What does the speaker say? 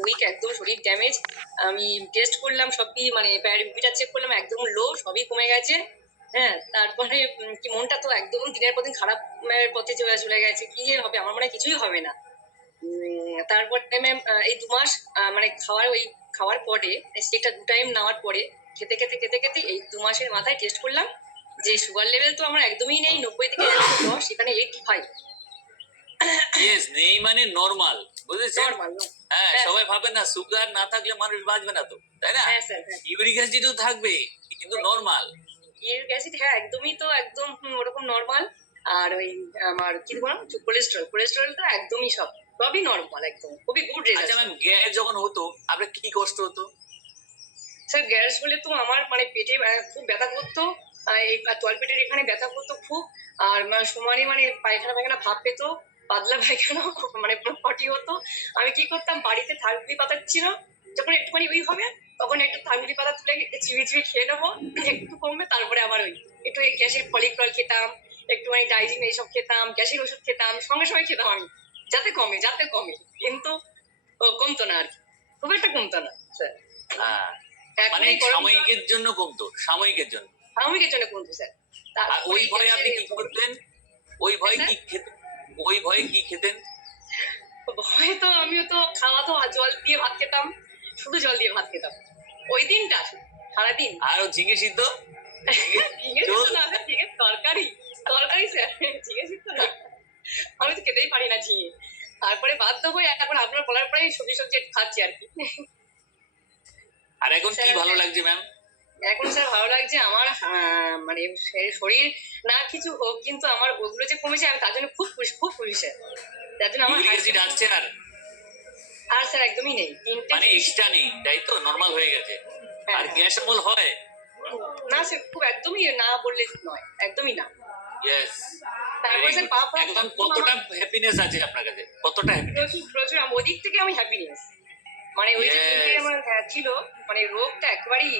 Week একদম শরীর damage আমি টেস্ট করলাম সবই মানে প্যারামিটার চেক করলাম একদম লো সবই কমে গেছে। হ্যাঁ তারপরে কি মনটা তো একদম দিনের পর দিন খারাপ পথে চলে চলে গেছে কি যে হবে আমার মনে হয় কিছুই হবে না। তারপর ম্যাম এই দু মাস মানে খাওয়ার ওই খাওয়ার পরে সেটা দু টাইম নেওয়ার পরে খেতে খেতে খেতে খেতে এই দু মাসের মাথায় টেস্ট করলাম যে সুগার লেভেল তো আমার একদমই নেই নব্বই থেকে একশো দশ সেখানে এইটটি ফাইভ নেই মানে নর্মাল বুঝেছেন? নর্মাল হ্যাঁ হ্যাঁ। সবাই ভাবে না সুগার না থাকলে মানুষ বাঁচবে না তো তাই না? হ্যাঁ হ্যাঁ। ইউরিক অ্যাসিডও থাকবে কিন্তু নর্মাল ইউরিক অ্যাসিড হ্যাঁ একদমই তো একদম ওরকম নর্মাল আর ওই আমার কি বললাম কোলেস্ট্রল কোলেস্ট্রলটা একদমই সব সবই নর্মাল একদম। খুবই গুড আচ্ছা রেজাল্ট ম্যাম গ্যাস যখন হতো আপনার কি কষ্ট হতো? স্যার গ্যাস হলে তো আমার মানে পেটে খুব ব্যথা করতো এই তল পেটের এখানে ব্যথা করতো খুব আর মানে সমানে মানে পায়খানা পায়খানা ভাব পেতো পাতলা পায়খানা মানে পটি হতো। আমি কি করতাম বাড়িতে থাকবি পাতা ছিল যখন একটুখানি ওই হবে তখন একটু থাকবি পাতা তুলে চিবি চিবি খেয়ে নেব একটু কমবে তারপরে আবার ওই একটু গ্যাসের ফলিক্রল খেতাম একটুখানি ডাইজিন এইসব খেতাম গ্যাসের ওষুধ খেতাম সঙ্গে সঙ্গে খেতাম আমি। যাতে কমে যাতে কমে। কিন্তু কমতো না আর কি। খুব একটা কমতো না। স্যার হ্যাঁ। মানে সাময়িকের জন্য কমতো সাময়িকের জন্য। সাময়িকের জন্য কমতো স্যার। ওই ভয়ে আপনি কি করতেন ওই ভয়ে স্যার? কি খেতেন ওই ভয়ে কি খেতেন? ভয়ে তো আমিও তো খাওয়া তো জল দিয়ে ভাত খেতাম শুধু জল দিয়ে ভাত খেতাম। ওই দিনটা সারাদিন। আর ঝিঙে সিদ্ধ? তরকারি তরকারি স্যার ঝিঙে সিদ্ধ না। আমি তো খেতেই পারি না ঝিঙে। তারপরে বাধ্য হয়ে এখন আপনার বলার পরেই সবজি সবজি খাচ্ছি আর কি। আর এখন কি ভালো লাগছে ম্যাম এখন স্যার ভালো লাগছে আমার মানে শরীর- না কিছু হোক কিন্তু আমার ওগুলো যে কমেছে আমি তার জন্য খুব খুশি খুব খুশি স্যার। তার জন্য আমার অ্যাসিড আসছে আর। আর স্যার একদমই নেই তিনটে মানে এক্সট্রা নেই তাই তো? নর্মাল হয়ে গেছে। আর গ্যাস অমল হয়? না স্যার খুব একদমই না বললে নয় একদমই না। ইয়েস তারপরে স্যার কতটা হ্যাপিনেস আছে আপনার কাছে? কতটা হ্যাপি প্রচুর ওদিক থেকে আমি হ্যাপিনেস মানে ওই যে. আমার হ্যাঁ, ছিল মানে রোগটা একেবারেই